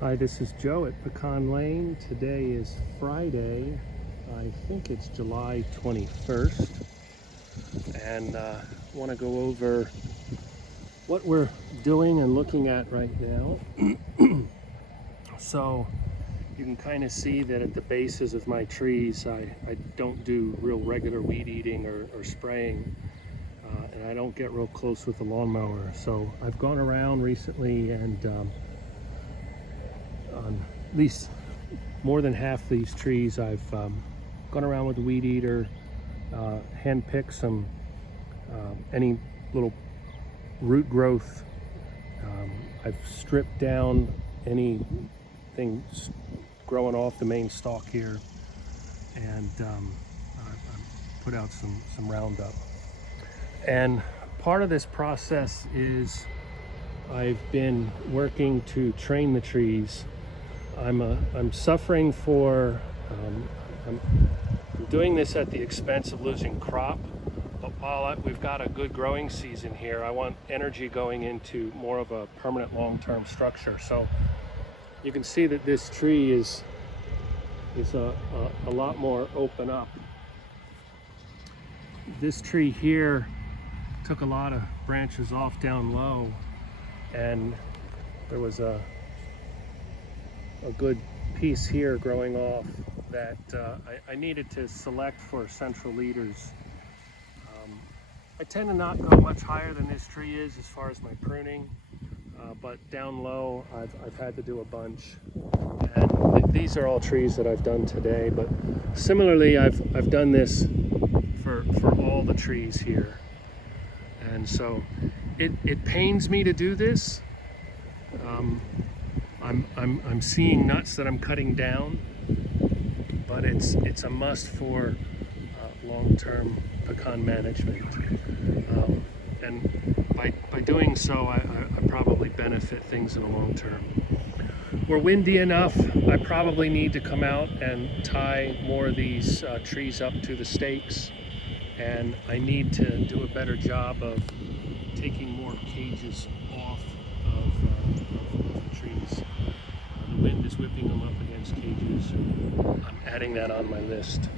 Hi, this is Joe at Pecan Lane. Today is Friday. I think it's July 21st. And I want to go over what we're doing and looking at right now. So you can kind of see that at the bases of my trees, I don't do real regular weed eating or spraying. And I don't get real close with the lawnmower. So I've gone around recently and on at least more than half these trees I've gone around with the weed eater, hand picked some any little root growth. I've stripped down anything growing off the main stalk here, and I put out some Roundup. And part of this process is I've been working to train the trees. I'm suffering for, I'm doing this at the expense of losing crop, but while we've got a good growing season here, I want energy going into more of a permanent long-term structure. So you can see that this tree is a lot more open up. This tree here took a lot of branches off down low, and there was a good piece here growing off that I needed to select for central leaders. I tend to not go much higher than this tree is as far as my pruning, but down low I've had to do a bunch. And these are all trees that I've done today, but similarly I've done this for all the trees here. And so it pains me to do this. I'm seeing nuts that I'm cutting down, but it's a must for long-term pecan management. And by doing so, I probably benefit things in the long term. We're windy enough. I probably need to come out and tie more of these trees up to the stakes, and I need to do a better job of taking more cages off of the trees. The wind is whipping them up against cages. I'm adding that on my list.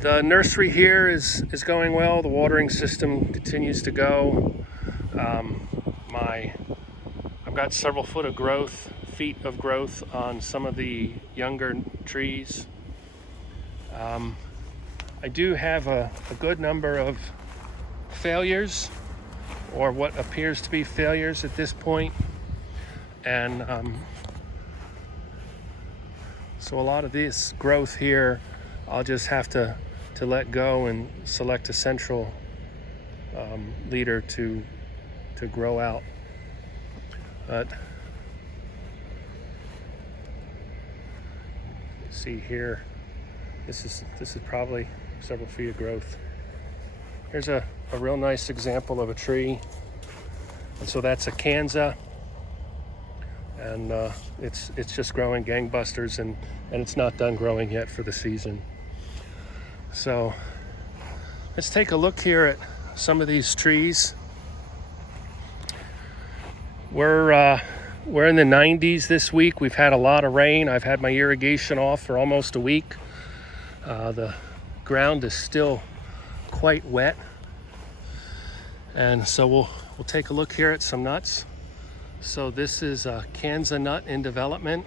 The nursery here is going well. The watering system continues to go. I've got several feet of growth on some of the younger trees. I do have a good number of failures, or what appears to be failures at this point. And so a lot of this growth here, I'll just have to let go and select a central leader to grow out. But see here, this is probably several feet of growth. Here's a real nice example of a tree. And so that's a Kanza, and it's just growing gangbusters, and it's not done growing yet for the season. So let's take a look here at some of these trees. We're in the 90s this week. We've had a lot of rain. I've had my irrigation off for almost a week. The ground is still quite wet, and so we'll take a look here at some nuts. So this is a Kanza nut in development.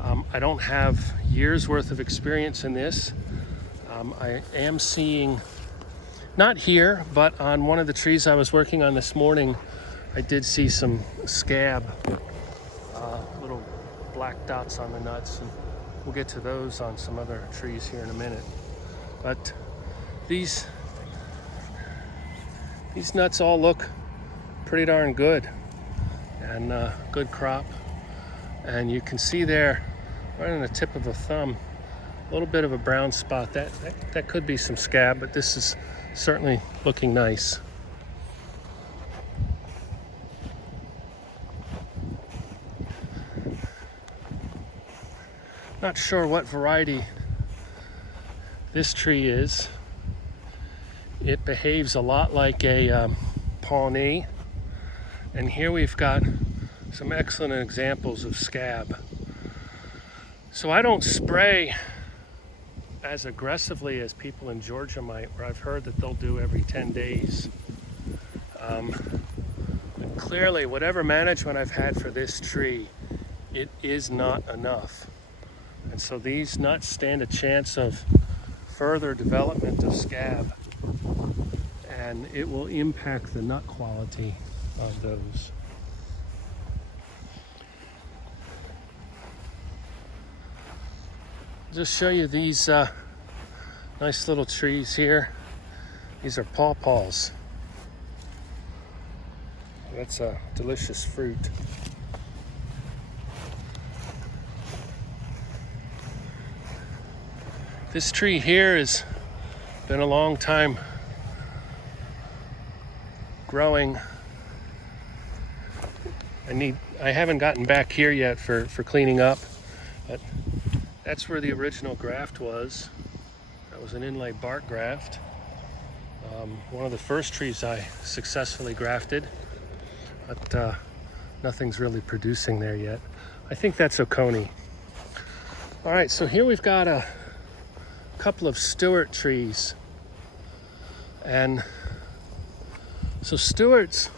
I don't have years worth of experience in this. I am seeing, not here, but on one of the trees I was working on this morning, I did see some scab, little black dots on the nuts, and we'll get to those on some other trees here in a minute. But these nuts all look pretty darn good, and good crop. And you can see there, right on the tip of a thumb, a little bit of a brown spot. That could be some scab, but this is certainly looking nice. Not sure what variety this tree is. It behaves a lot like a Pawnee, and here we've got some excellent examples of scab. So I don't spray as aggressively as people in Georgia might, where I've heard that they'll do every 10 days. But clearly, whatever management I've had for this tree, it is not enough. And so these nuts stand a chance of further development of scab, and it will impact the nut quality of those. Just show you these nice little trees here. These are pawpaws. That's a delicious fruit. This tree here has been a long time growing. I haven't gotten back here yet for cleaning up, but that's where the original graft was. That was an inlay bark graft. One of the first trees I successfully grafted, but nothing's really producing there yet. I think that's Oconee. All right, so here we've got a couple of Stewart trees. And so Stewarts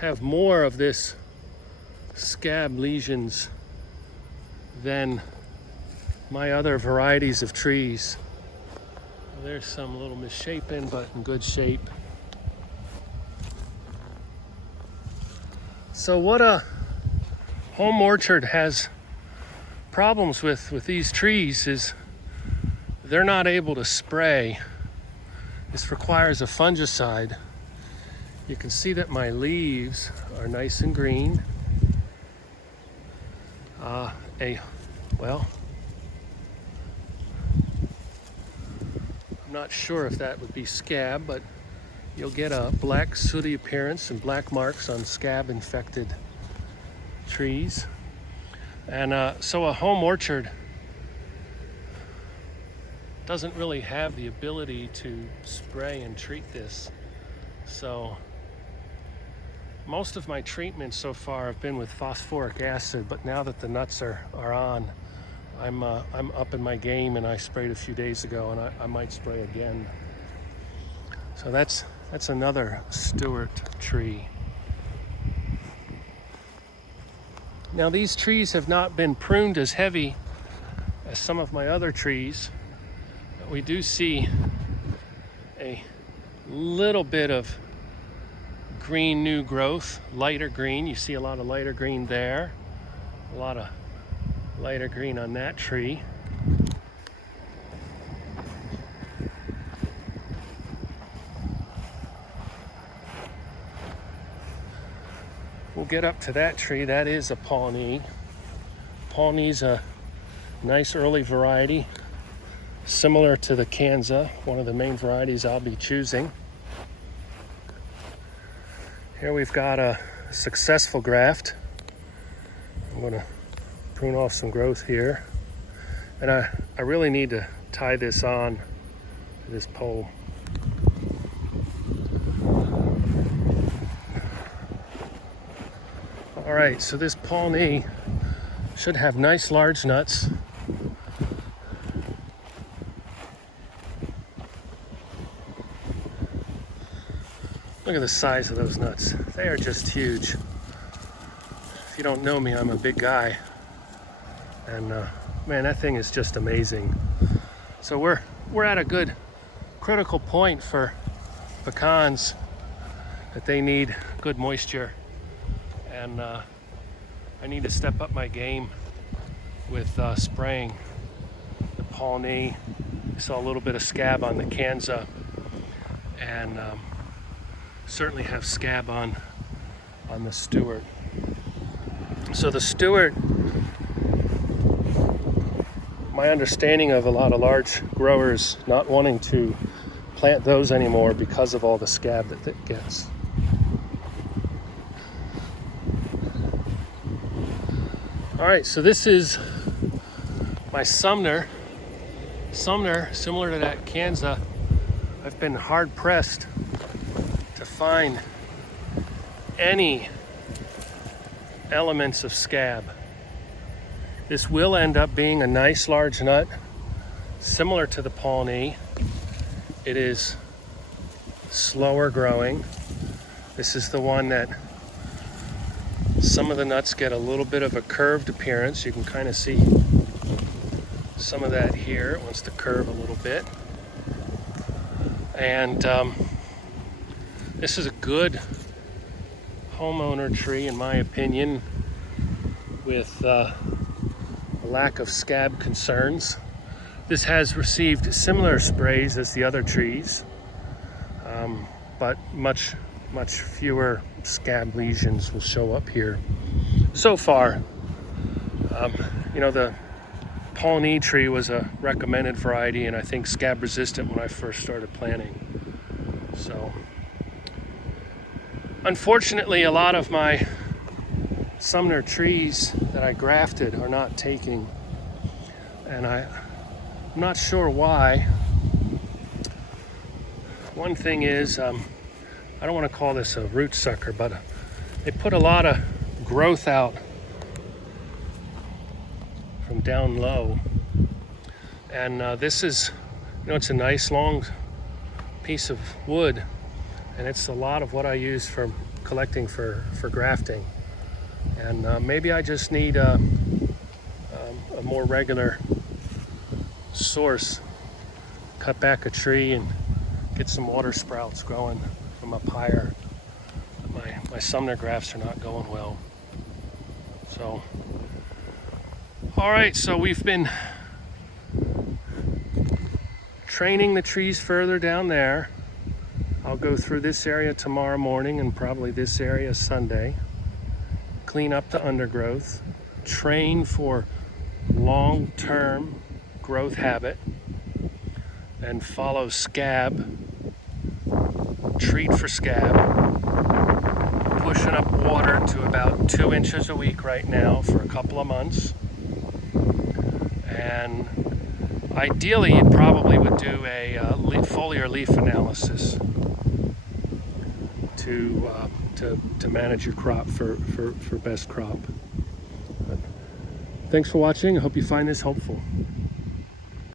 have more of this scab lesions than my other varieties of trees. There's some a little misshapen, but in good shape. So what a home orchard has problems with these trees is they're not able to spray. This requires a fungicide. You can see that my leaves are nice and green. I'm not sure if that would be scab, but you'll get a black sooty appearance and black marks on scab infected trees. And so a home orchard doesn't really have the ability to spray and treat this. So most of my treatments so far have been with phosphoric acid, but now that the nuts are on, I'm up in my game, and I sprayed a few days ago, and I might spray again. So that's another Stewart tree. Now these trees have not been pruned as heavy as some of my other trees. But we do see a little bit of green new growth, lighter green. You see a lot of lighter green there, a lot of lighter green on that tree. We'll get up to that tree. That is a Pawnee. Pawnee's a nice early variety, similar to the Kanza, one of the main varieties I'll be choosing. Here we've got a successful graft. I'm going to prune off some growth here. And I really need to tie this on to this pole. All right, so this Pawnee should have nice large nuts. Look at the size of those nuts. They are just huge. If you don't know me, I'm a big guy. And man, that thing is just amazing. So we're at a good critical point for pecans, that they need good moisture. And I need to step up my game with spraying the Pawnee. I saw a little bit of scab on the Kanza, and certainly have scab on the Stewart. So the Stewart, my understanding of a lot of large growers not wanting to plant those anymore because of all the scab that it gets. All right, so this is my Sumner. Sumner, similar to that Kanza, I've been hard pressed to find any elements of scab. This will end up being a nice large nut, similar to the Pawnee. It is slower growing. This is the one that some of the nuts get a little bit of a curved appearance. You can kind of see some of that here. It wants to curve a little bit. And this is a good homeowner tree, in my opinion, with a lack of scab concerns. This has received similar sprays as the other trees, but much fewer scab lesions will show up here so far. You know, the Pawnee tree was a recommended variety, and I think scab resistant when I first started planting. So unfortunately, a lot of my Sumner trees that I grafted are not taking, and I'm not sure why. One thing is, I don't want to call this a root sucker, but they put a lot of growth out from down low, and this is, you know, it's a nice long piece of wood, and it's a lot of what I use for collecting for grafting. And maybe I just need a more regular source. Cut back a tree and get some water sprouts growing from up higher. My Sumner grafts are not going well. So, all right, so we've been training the trees further down there. I'll go through this area tomorrow morning and probably this area Sunday. Clean up the undergrowth, train for long-term growth habit, and follow scab, treat for scab, pushing up water to about 2 inches a week right now for a couple of months. And ideally, you probably would do a foliar leaf analysis to manage your crop for best crop. But thanks for watching. I hope you find this helpful.